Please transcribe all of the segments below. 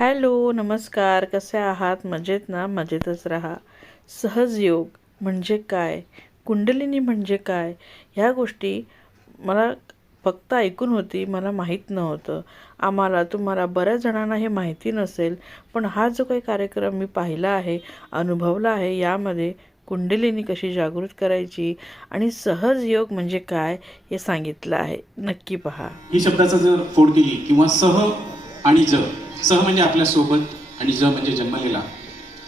Hello, नमस्कार. कसे आहात? मजेत ना? मजेतच राहा. सहज योग म्हणजे काय? कुंडलिनी म्हणजे काय? ह्या गोष्टी मला फक्त ऐकून होती, मला माहीत नव्हतं. तुम्हाला बऱ्याच जणांना हे माहिती नसेल, पण हा जो काही कार्यक्रम मी पाहिला आहे, अनुभवला आहे, यामध्ये कुंडलिनी कशी जागृत करायची आणि सहज योग म्हणजे काय हे सांगितलं आहे. नक्की पहा. ही शब्दाचा जर फोड केली किंवा सह आणि ज, सह म्हणजे आपल्या सोबत आणि ज म्हणजे जन्मलेला,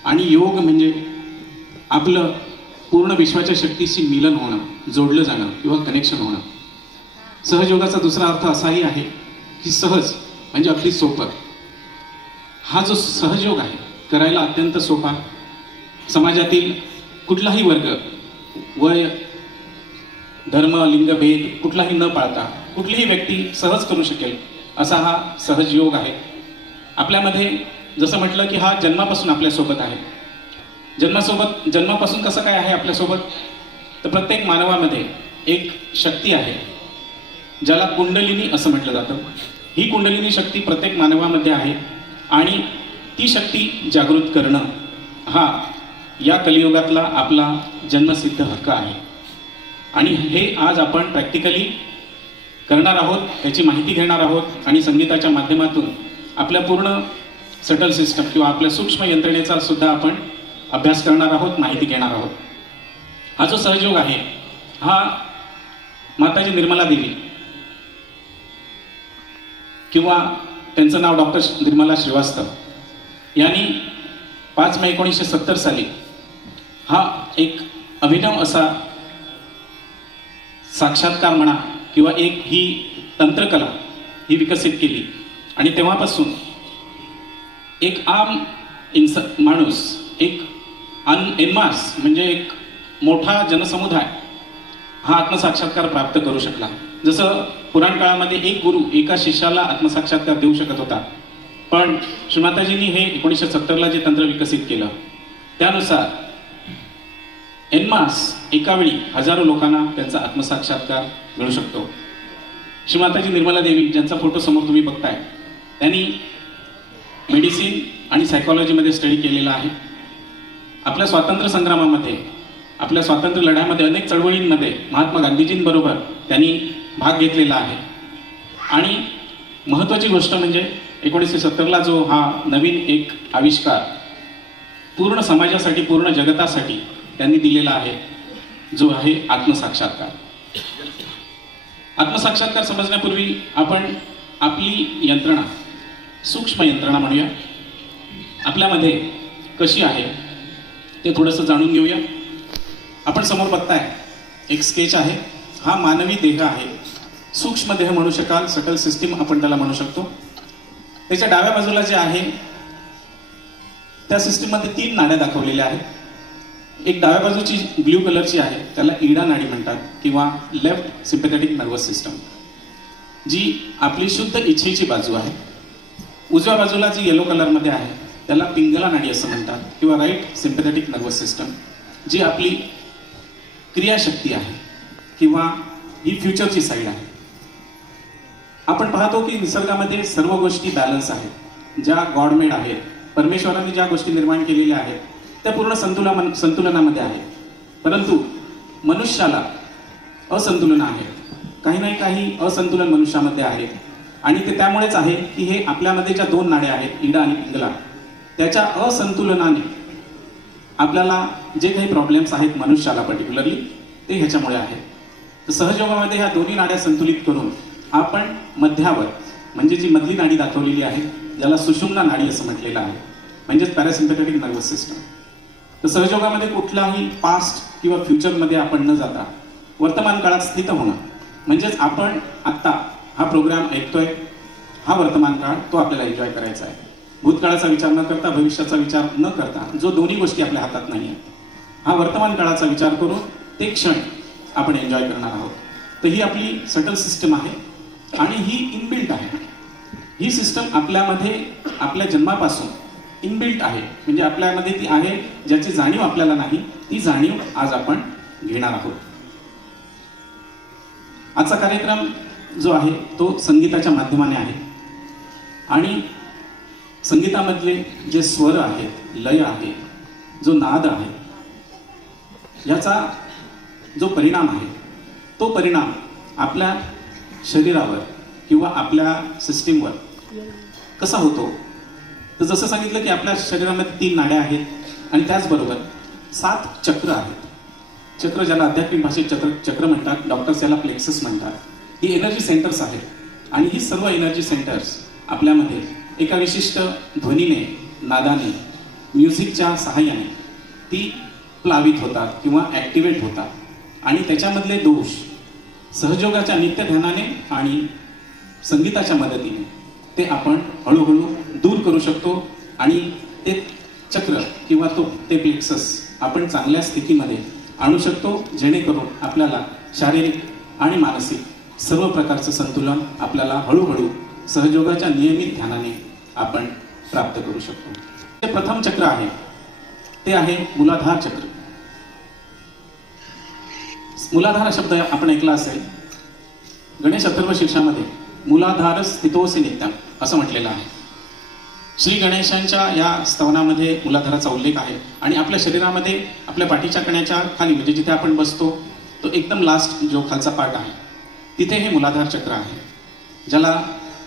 आणि योग म्हणजे आपलं पूर्ण विश्वाच्या शक्तीशी मिलन होणं, जोडलं जाणं किंवा कनेक्शन होणं. सहजयोगाचा दुसरा अर्थ असाही आहे की सहज म्हणजे अगदी सोपं. हा जो सहजयोग आहे करायला अत्यंत सोपा. समाजातील कुठलाही वर्ग, वय, धर्म, लिंग, भेद कुठलाही न पाळता कुठलीही व्यक्ती सहज करू शकेल असा हा सहज योग आहे. आपल्यामध्ये जसं म्हटलं की हा जन्मापासून आपल्यासोबत आहे. जन्मापासून कसं काय आहे आपल्यासोबत? तर प्रत्येक मानवामध्ये एक शक्ती आहे ज्याला कुंडलिनी असं म्हटलं जातं. ही कुंडलिनी शक्ती प्रत्येक मानवामध्ये आहे आणि ती शक्ती जागृत करणं हा या कलियुगातला आपला जन्मसिद्ध हक्क आहे. आणि हे आज आपण प्रॅक्टिकली करणार आहोत, याची माहिती घेणार आहोत आणि संगीताच्या माध्यमातून आपल्या पूर्ण सटल सिस्टम किंवा आपल्या सूक्ष्म यंत्रणेचा सुद्धा आपण अभ्यास करणार आहोत, माहिती घेणार आहोत. हा जो सहयोग आहे हा माताजी निर्मला देवी किंवा त्यांचं नाव डॉक्टर निर्मला श्रीवास्तव यांनी 5 मे 1970 साली हा एक अभिनव असा साक्षात्कार म्हणा किंवा एक ही तंत्रकला ही विकसित केली. आणि तेव्हापासून एक आम माणूस, एक एन्मास म्हणजे एक मोठा जनसमुदाय हा आत्मसाक्षात्कार प्राप्त करू शकला. जसं पुराण काळामध्ये एक गुरु एका शिष्याला आत्मसाक्षात्कार देऊ शकत होता, पण श्रीमाताजींनी हे 1970ला जे तंत्र विकसित केलं त्यानुसार एन्मास एका वेळी हजारो लोकांना त्यांचा आत्मसाक्षात्कार मिळू शकतो. श्रीमाताजी निर्मला देवी ज्यांचा फोटो समोर तुम्ही बघताय, त्यांनी मेडिसिन आणि सायकोलॉजीमध्ये स्टडी केलेला आहे. आपल्या स्वातंत्र्य संग्रामामध्ये, आपल्या स्वातंत्र्य लढ्यामध्ये अनेक चळवळींमध्ये महात्मा गांधीजींबरोबर त्यांनी भाग घेतलेला आहे. आणि महत्त्वाची गोष्ट म्हणजे 1970ला जो हा नवीन एक आविष्कार पूर्ण समाजासाठी, पूर्ण जगतासाठी त्यांनी दिलेला आहे, जो आहे आत्मसाक्षात्कार. आत्मसाक्षात्कार समजण्यापूर्वी आपण आपली यंत्रणा, सूक्ष्म यंत्रणा म्हणूया, आपल्यामध्ये कशी आहे ते थोडंसं जाणून घेऊया. आपण समोर बघताय एक स्केच आहे. हा मानवी देह आहे. सूक्ष्म देह म्हणू शकाल, सटल सिस्टीम आपण त्याला म्हणू शकतो. त्याच्या डाव्या बाजूला जे आहे त्या सिस्टीममध्ये 3 नाड्या दाखवलेल्या आहेत. एक डाव्या बाजूची ब्ल्यू कलरची आहे, त्याला इडा नाडी म्हणतात किंवा लेफ्ट सिम्पॅथेटिक नर्वस सिस्टम, जी आपली शुद्ध इच्छेची बाजू आहे. उजव्या बाजूला जी येलो कलरमध्ये आहे त्याला पिंगला नाडी असं म्हणतात किंवा राईट सिम्पॅथेटिक नर्वस सिस्टम, जी आपली क्रियाशक्ती आहे किंवा ही फ्युचरची साईड आहे. आपण पाहतो की निसर्गामध्ये सर्व गोष्टी बॅलन्स आहेत. ज्या गॉडमेड आहेत, परमेश्वरांनी ज्या गोष्टी निर्माण केलेल्या आहेत त्या पूर्ण संतुलनामध्ये आहे. परंतु मनुष्याला असंतुलन आहे. काही नाही काही असंतुलन मनुष्यामध्ये आहे. आणि ते त्यामुळेच आहे की हे आपल्यामध्ये ज्या 2 नाड्या आहेत, इडा आणि पिंगला, त्याच्या असंतुलनाने आपल्याला जे काही प्रॉब्लेम्स आहेत मनुष्याला पर्टिक्युलरली, ते ह्याच्यामुळे आहे. तर सहजयोगामध्ये ह्या दोन्ही नाड्या संतुलित करून आपण मध्यावर, म्हणजे जी मधली नाडी दाखवलेली आहे ज्याला सुषुम्ना नाडी असं म्हटलेलं आहे, म्हणजेच पॅरासिम्पॅथेटिक नर्वस सिस्टम. तर सहजयोगामध्ये कुठलाही पास्ट किंवा फ्युचरमध्ये आपण न जाता वर्तमान काळात स्थित होणं, म्हणजेच आपण आत्ता हा प्रोग्राम ऐकतोय, हा वर्तमान काळ तो आपल्याला एन्जॉय करायचा आहे. भूतकाळाचा विचार न करता, भविष्याचा विचार न करता, जो दोन्ही गोष्टी आपल्या हातात नाही आहेत, हा वर्तमान काळाचा विचार करून ते क्षण आपण एन्जॉय करणार आहोत. तर ही आपली सटल सिस्टम आहे आणि ही इनबिल्ट आहे. ही सिस्टम आपल्यामध्ये आपल्या जन्मापासून इनबिल्ट आहे, म्हणजे आपल्यामध्ये ती आहे, ज्याची जाणीव आपल्याला नाही, ती जाणीव आज आपण घेणार आहोत. आजचा कार्यक्रम जो आहे तो संगीताच्या माध्यमाने आहे आणि संगीतामधले जे स्वर आहेत, लय आहे, जो नाद आहे, याचा जो परिणाम आहे तो परिणाम आपल्या शरीरावर किंवा आपल्या सिस्टीमवर कसा होतो. तर जसं सांगितलं की आपल्या शरीरामध्ये 3 नाड्या आहेत आणि त्याचबरोबर 7 चक्र आहेत. चक्र ज्याला आध्यात्मिक भाषेत चक्र म्हणतात, डॉक्टर्स याला प्लेक्सस म्हणतात. ही एनर्जी सेंटर्स आहेत आणि ही सर्व एनर्जी सेंटर्स आपल्यामध्ये एका विशिष्ट ध्वनीने, नादाने, म्युझिकच्या सहाय्याने ती प्लावित होतात किंवा ॲक्टिवेट होतात आणि त्याच्यामधले दोष सहयोगाच्या नित्य ध्यानाने आणि संगीताच्या मदतीने ते आपण हळूहळू दूर करू शकतो आणि ते चक्र किंवा ते प्लेक्सस आपण चांगल्या स्थितीमध्ये आणू शकतो, जेणेकरून आपल्याला शारीरिक आणि मानसिक सर्व प्रकारचं संतुलन आपल्याला हळूहळू सहयोगाच्या नियमित ध्यानाने आपण प्राप्त करू शकतो. ते प्रथम चक्र आहे ते आहे मूलाधार चक्र. मूलाधार शब्द आपण ऐकला असेल. गणेश अथर्व शीर्षामध्ये मूलाधार स्थितोसी नित्यम असं म्हटलेलं आहे. श्री गणेशांच्या या स्तवनामध्ये मूलाधाराचा उल्लेख आहे आणि आपल्या शरीरामध्ये आपल्या पाठीच्या कण्याच्या खाली म्हणजे जिथे आपण बसतो तो एकदम लास्ट जो खालचा पार्ट आहे तिथे हे मूलाधार चक्र आहे, ज्याला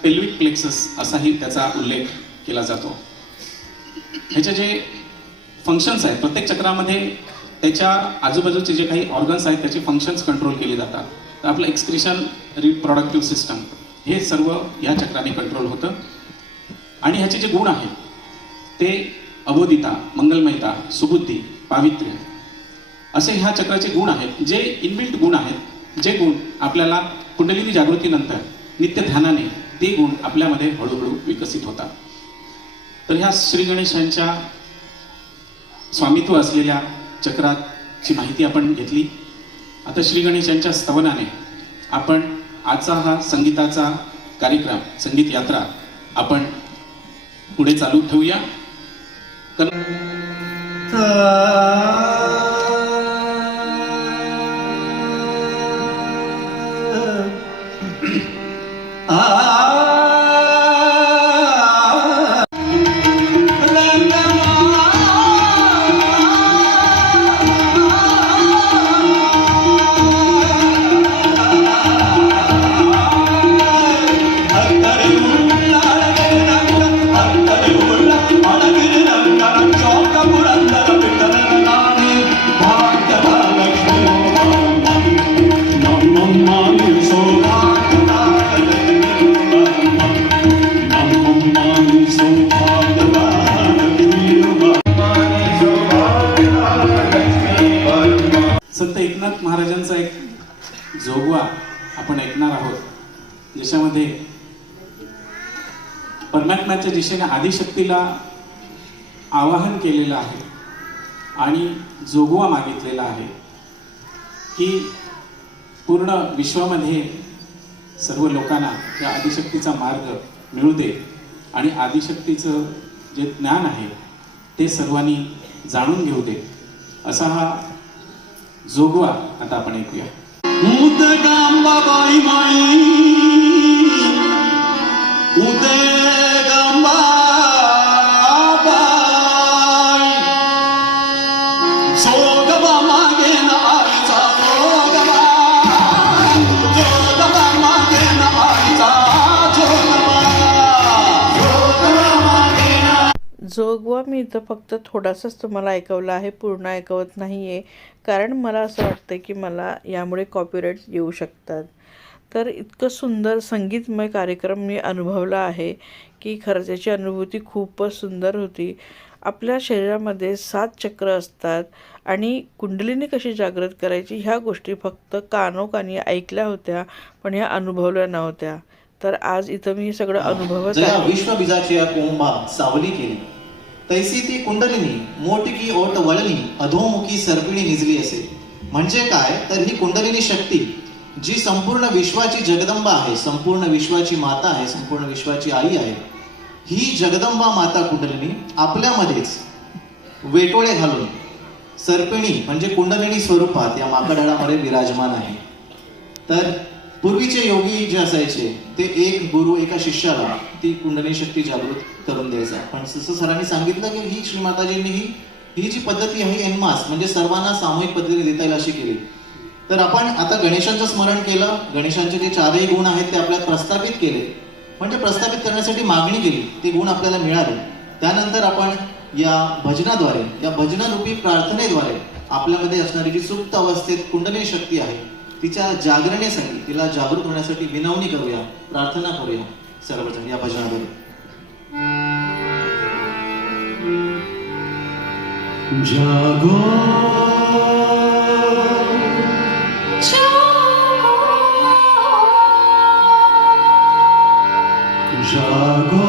पेल्विक प्लेक्सस असाही त्याचा उल्लेख केला जातो. ह्याचे जे फंक्शन्स आहेत, प्रत्येक चक्रामध्ये त्याच्या आजूबाजूचे जे काही ऑर्गन्स आहेत त्याचे फंक्शन्स कंट्रोल केले जातात. तर आपलं एक्सक्रिशन, रिप्रोडक्टिव्ह सिस्टम हे सर्व या चक्राने कंट्रोल होतं. आणि ह्याचे जे गुण आहेत ते अबोधिता, मंगलमयता, सुबुद्धी, पावित्र्य असे ह्या चक्राचे गुण आहेत, जे इनबिल्ट गुण आहेत, जे गुण आपल्याला कुंडलिनी जागृतीनंतर नित्य ध्यानाने ते गुण आपल्यामध्ये हळूहळू विकसित होतात. तर ह्या श्री गणेशांच्या स्वामित्व असलेल्या चक्राची माहिती आपण घेतली. आता श्री गणेशांच्या स्तवनाने आपण आजचा हा संगीताचा कार्यक्रम, संगीत यात्रा आपण पुढे चालू ठेवूया. संत एकनाथ महाराजांचा एक जोगवा आपण ऐकणार आहोत, ज्याच्यामध्ये परमात्म्याच्या दिशेने आदिशक्तीला आवाहन केलेलं आहे आणि जोगवा मागितलेला आहे की पूर्ण विश्वामध्ये सर्व लोकांना त्या आदिशक्तीचा मार्ग मिळू दे आणि आदिशक्तीचं जे ज्ञान आहे ते सर्वांनी जाणून घेऊ दे, असा हा जोगवा आता आपण ऐकूया. उदगांबाबाई माई उदगांबाबाई जोगबा मागे ना आईचा जोगबा जोगबा मागे ना आईचा जोगबा जोगबा मागे ना. जोगवा मी इथं फक्त थोडासाच तुम्हाला ऐकवला आहे, पूर्ण ऐकवत नाही आहे, कारण मला असं वाटतं की मला यामुळे कॉपीराईट येऊ शकतात. तर इतकं सुंदर संगीतमय कार्यक्रम मी अनुभवला आहे की खरंच याची अनुभूती खूपच सुंदर होती. आपल्या शरीरामध्ये 7 चक्र असतात आणि कुंडलिनी कशी जागृत करायची ह्या गोष्टी फक्त कानोकानी ऐकल्या होत्या, पण ह्या अनुभवल्या नव्हत्या. तर आज इथं मी सगळं अनुभवत जया आहे. विश्वबीजाची या कोंबा सावली केली तैसी ती कुंडलिनी मोठकी ओट वळली अधोमुखी सर्पिणी निजली असे. म्हणजे काय तर ही कुंडलिनी शक्ती जी संपूर्ण विश्वाची जगदंबा आहे, संपूर्ण विश्वाची माता आहे, संपूर्ण विश्वाची आई आहे, ही जगदंबा माता कुंडलिनी आपल्यामध्येच वेटोळे घालून सर्पिणी म्हणजे कुंडलिनी स्वरूपात या माकडळामध्ये विराजमान आहे. तर पूर्वीचे योगी जे असायचे ते एक गुरु एका शिष्याला ती कुंडलिनी शक्ती जागृत करून द्यायचा. पण जसं सरांनी सांगितलं की ही श्री माताजींनी ही जी पद्धती आहे एनमास म्हणजे सर्वांना सामूहिक पद्धतीने देता येईल अशी केली. तर आपण आता गणेशांचं स्मरण केलं, गणेशांचे जे चारही गुण आहेत ते आपल्याला प्रस्थापित केले, म्हणजे प्रस्थापित करण्यासाठी मागणी केली, ते गुण आपल्याला मिळाले. त्यानंतर आपण या भजनाद्वारे, या भजनारूपी प्रार्थनेद्वारे आपल्यामध्ये असणारी जी सुप्त अवस्थेत कुंडलिनी शक्ती आहे तिच्या जागरणेसाठी, तिला जागृत होण्यासाठी विनवणी करूया, प्रार्थना करूया सर्वजण या भजनाद्वारे. जागो जागो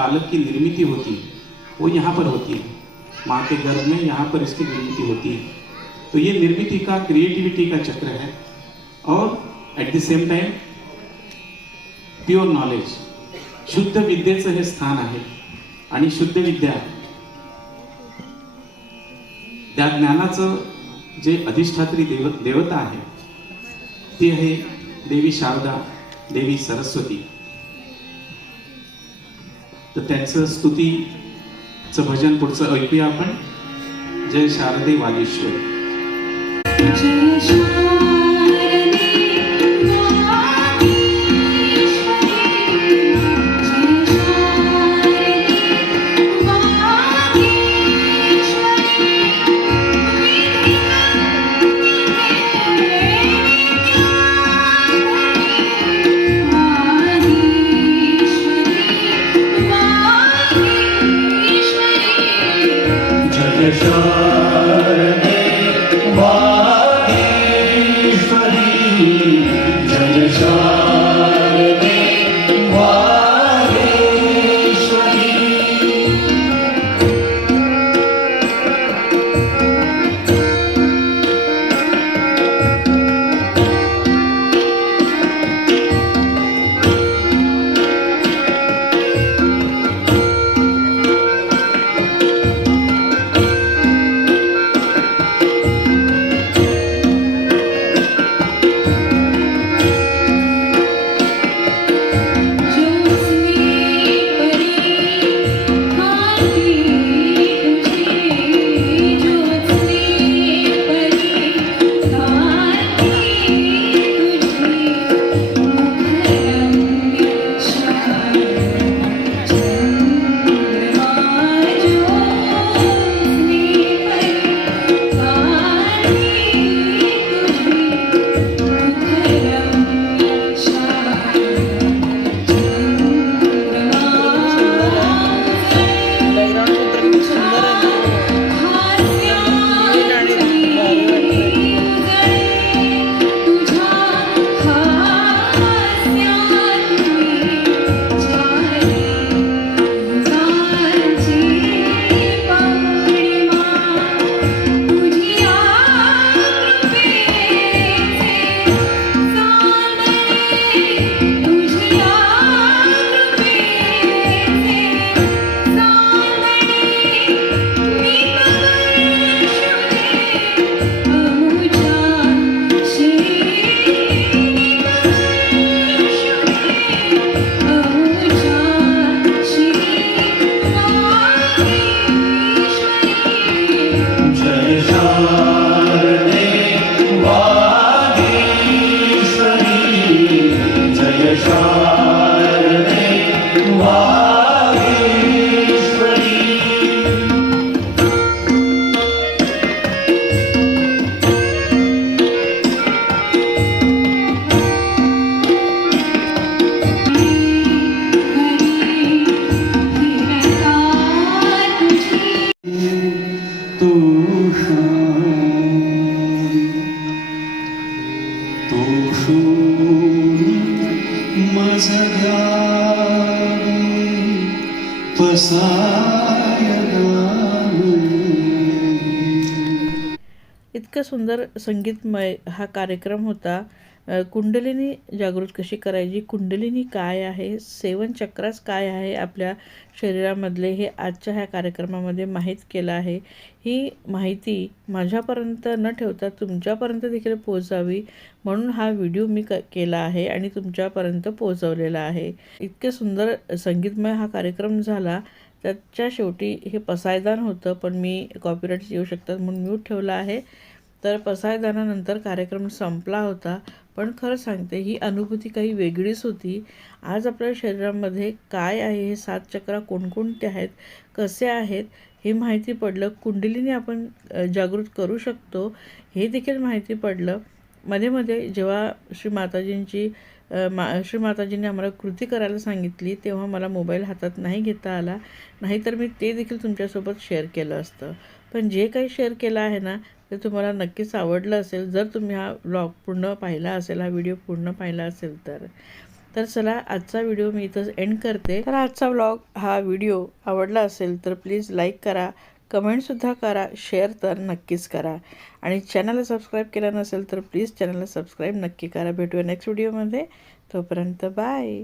बालक की निर्मित होती वो यहाँ पर होती है, माँ के गर्भ में यहाँ पर इसकी निर्मित होती है। तो ये निर्मित का क्रिएटिविटी का चक्र है और at the same time pure knowledge, शुद्ध विद्येचं हे स्थान आहे आणि शुद्ध विद्या त्या ज्ञानाचं जे अधिष्ठात्री देवता आहे ती आहे देवी शारदा, देवी सरस्वती। तर त्यांचं स्तुतीचं भजन पुढचं ऐकूया आपण। जय शारदे वागीश्वरी। जय शारदे वागीश्वरी, जय शारदे वागीश्वरी। इतकं सुंदर संगीतमय हा कार्यक्रम होता। कुंडलिनी जागृत कशी करायची, कुंडलिनी काय आहे, सेवन चक्रास काय आहे आपल्या शरीरामधले, हे आजच्या ह्या कार्यक्रमामध्ये माहीत केलं आहे। ही माहिती माझ्यापर्यंत न ठेवता तुमच्यापर्यंत देखील पोहोचावी म्हणून हा व्हिडिओ मी केला आहे आणि तुमच्यापर्यंत पोहोचवलेला आहे। इतके सुंदर संगीतमय हा कार्यक्रम झाला। त्याच्या शेवटी हे पसायदान होतं, पण मी कॉपीराईट्स येऊ शकतात म्हणून म्यूट ठेवला आहे। तर पसायदानानंतर कार्यक्रम संपला होता, पण खरं सांगते ही अनुभूती काही वेगळीच होती। आज आपल्या शरीरामध्ये काय आहे, हे 7 चक्र कोणकोणते आहेत, कसे आहेत हे माहिती पडलं। कुंडलिनी आपण जागृत करू शकतो हे देखील माहिती पडलं। मध्ये मध्ये जेव्हा श्री माताजींनी आम्हाला कृती करायला सांगितली तेव्हा मला मोबाईल हातात नाही घेता आला, नाहीतर मी ते देखील तुमच्यासोबत शेअर केलं असतं। पण जे काही शेअर केलं आहे ना ते तुम्हाला नक्कीच आवडलं असेल, जर तुम्ही हा व्लॉग पूर्ण पाहिला असेल, हा व्हिडिओ पूर्ण पाहिला असेल तर। तर चला आजचा व्हिडिओ मी इथंच एंड करते. तर आजचा व्लॉग हा व्हिडिओ आवडला असेल तर प्लीज लाईक करा, कमेंटसुद्धा करा, शेअर तर नक्कीच करा आणि चॅनलला सबस्क्राईब केलं नसेल तर प्लीज चॅनलला सबस्क्राईब नक्की करा. भेटूया नेक्स्ट व्हिडिओमध्ये. तोपर्यंत बाय.